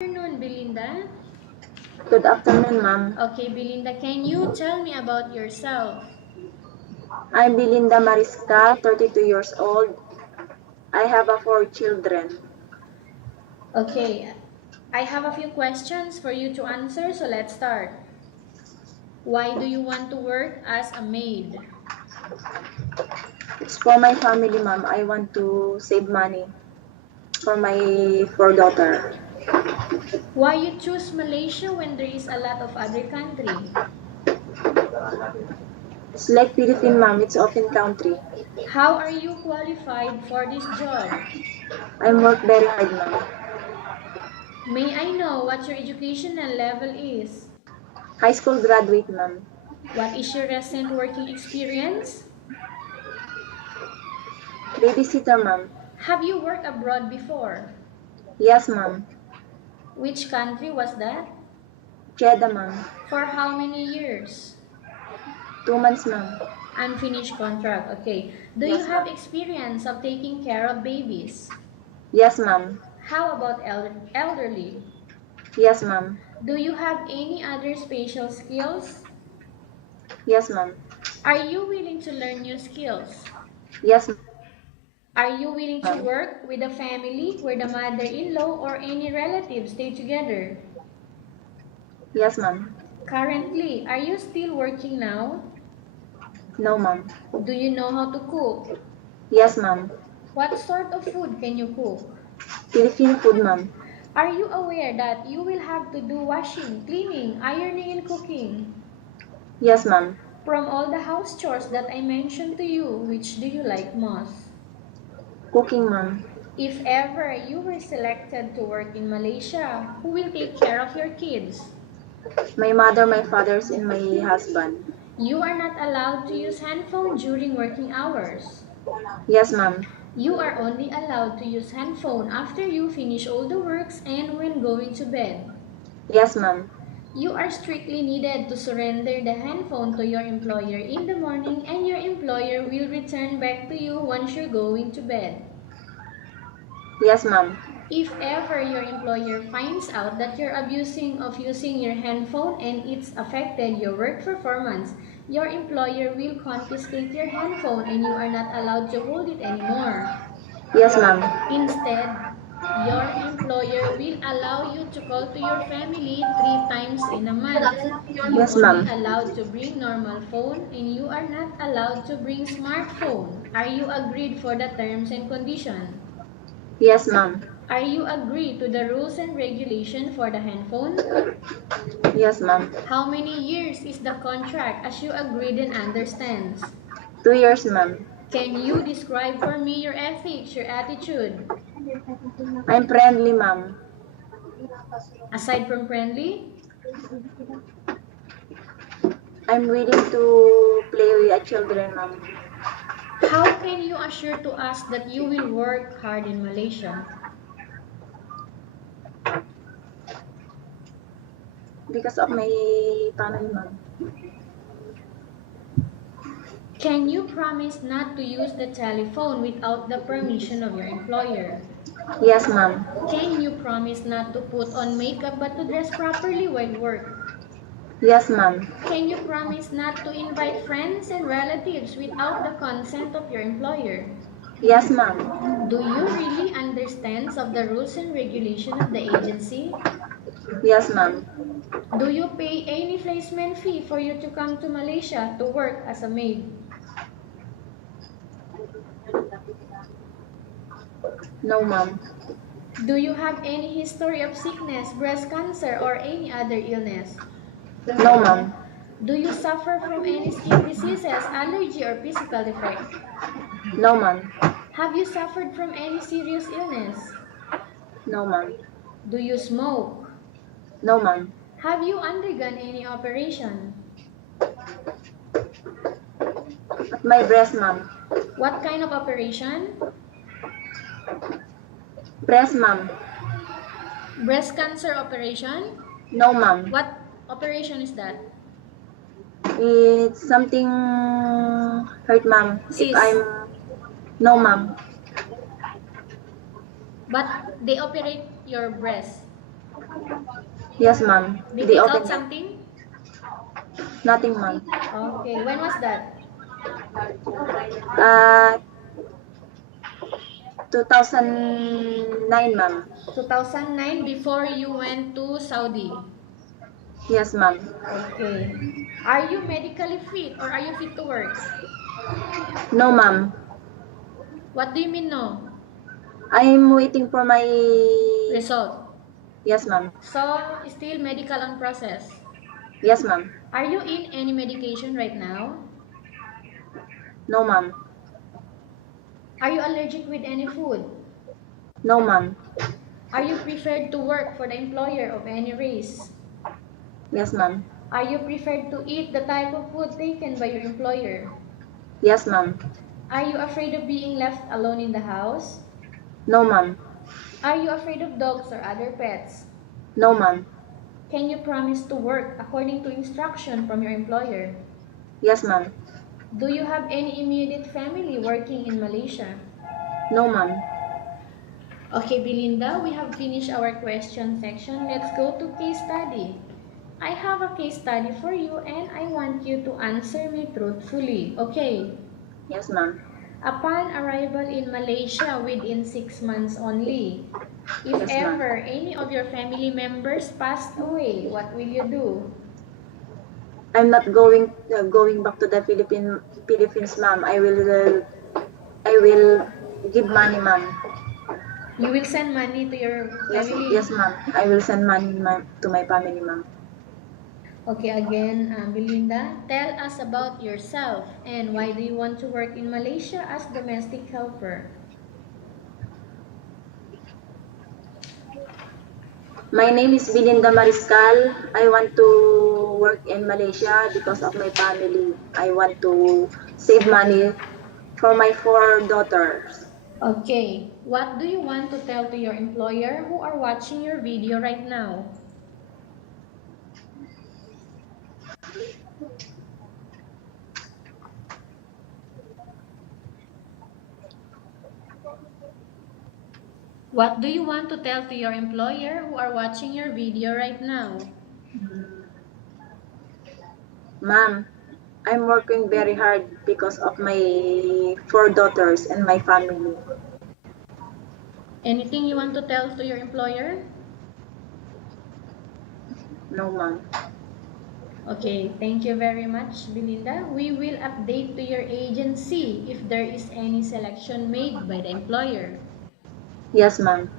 Good afternoon, Belinda. Good afternoon, ma'am. Okay, Belinda, can you tell me about yourself? I'm Belinda Mariscal, 32 years old. I have four children. Okay, I have a few questions for you to answer, so let's start. Why do you want to work as a maid? It's for my family, ma'am. I want to save money for my four daughter. Why you choose Malaysia when there is a lot of other country? It's like Philippines, ma'am. It's open country. How are you qualified for this job? I work very hard, ma'am. May I know what your educational level is? High school graduate, ma'am. What is your recent working experience? Babysitter, ma'am. Have you worked abroad before? Yes, ma'am. Which country was that? Jeddah, ma'am. For how many years? 2 months, ma'am. Unfinished contract. Okay. Do you Yes, have ma'am. experience of taking care of babies? Yes, ma'am. How about elderly? Yes, ma'am. Do you have any other special skills? Yes, ma'am. Are you willing to learn new skills? Yes, Are you willing to ma'am. work with a family where the mother-in-law or any relatives stay together? Yes, ma'am. Currently, are you still working now? No, ma'am. Do you know how to cook? Yes, ma'am. What sort of food can you cook? Philippine food, ma'am. Are you aware that you will have to do washing, cleaning, ironing, and cooking? Yes, ma'am. From all the house chores that I mentioned to you, which do you like most? Cooking, ma'am. If ever you were selected to work in Malaysia, who will take care of your kids? My mother, my father's, and my husband. You are not allowed to use handphone during working hours. Yes, ma'am. You are only allowed to use handphone after you finish all the works and when going to bed. Yes, ma'am. You are strictly needed to surrender the handphone to your employer in the morning and your employer will return back to you once you're going to bed. Yes, ma'am. If ever your employer finds out that you're abusing of using your handphone and it's affected your work performance, your employer will confiscate your handphone and you are not allowed to hold it anymore. Yes, ma'am. Instead, your employer will allow you to call to your family 3 times in a month. You Yes, only ma'am. allowed to bring normal phone and you are not allowed to bring smartphone. Are you agreed for the terms and conditions? Yes, ma'am. Are you agreed to the rules and regulation for the handphone? Yes, ma'am. How many years is the contract as you agreed and understands? 2 years, ma'am. Can you describe for me your ethics, your attitude? I'm friendly, ma'am. Aside from friendly, I'm willing to play with children, ma'am. how can you assure to us that you will work hard in Malaysia? Because of my family, ma'am. Can you promise not to use the telephone without the permission of your employer? Yes, ma'am. Can you promise not to put on makeup but to dress properly while work? Yes, ma'am. Can you promise not to invite friends and relatives without the consent of your employer? Yes, ma'am. Do you really understand of the rules and regulation of the agency? Yes, ma'am. Do you pay any placement fee for you to come to Malaysia to work as a maid? No, ma'am. Do you have any history of sickness, breast cancer, or any other illness? No, ma'am. Do you suffer from any skin diseases, allergy, or physical defect? No, ma'am. Have you suffered from any serious illness? No, ma'am. Do you smoke? No, ma'am. Have you undergone any operation? At my breast, ma'am. What kind of operation? Breast, ma'am. Breast cancer operation? No, ma'am. What operation is that? It's something hurt, ma'am. If Sis. I'm... No, ma'am. But they operate your breast. Yes, ma'am. They They take open out it. something? Nothing, ma'am. Okay, when was that? Uh, 2009, ma'am. 2009, before you went to Saudi. Yes, ma'am. Okay. Are you medically fit or are you fit to work? No, ma'am. What do you mean no? I'm waiting for my... Result. Yes, ma'am. So, still medical on process. Yes, ma'am. Are you in any medication right now? No, ma'am. Are you allergic with any food? No, ma'am. Are you preferred to work for the employer of any race? Yes, ma'am. Are you preferred to eat the type of food taken by your employer? Yes, ma'am. Are you afraid of being left alone in the house? No, ma'am. Are you afraid of dogs or other pets? No, ma'am. Can you promise to work according to instruction from your employer? Yes, ma'am. Do you have any immediate family working in Malaysia? No, ma'am. Okay, Belinda, we have finished our question section. Let's go to case study. I have a case study for you and I want you to answer me truthfully. Okay. Yes, ma'am. Upon arrival in Malaysia within 6 months only, if Yes, ma'am. ever any of your family members passed away, what will you do? I'm not going back to the Philippines, ma'am. I will give money, ma'am. You will send money to your Yes, family. yes, ma'am. I will send money, ma'am, to my family, ma'am. Okay, again, Belinda, tell us about yourself and why do you want to work in Malaysia as domestic helper? My name is Belinda Mariscal. I want to work in Malaysia because of my family. I want to save money for my 4 daughters. Okay, what do you want to tell to your employer who are watching your video right now? What do you want to tell to your employer who are watching your video right now? Ma'am, I'm working very hard because of my 4 daughters and my family. Anything you want to tell to your employer? No, ma'am. Okay, thank you very much, Belinda. We will update to your agency if there is any selection made by the employer. Yes, ma'am.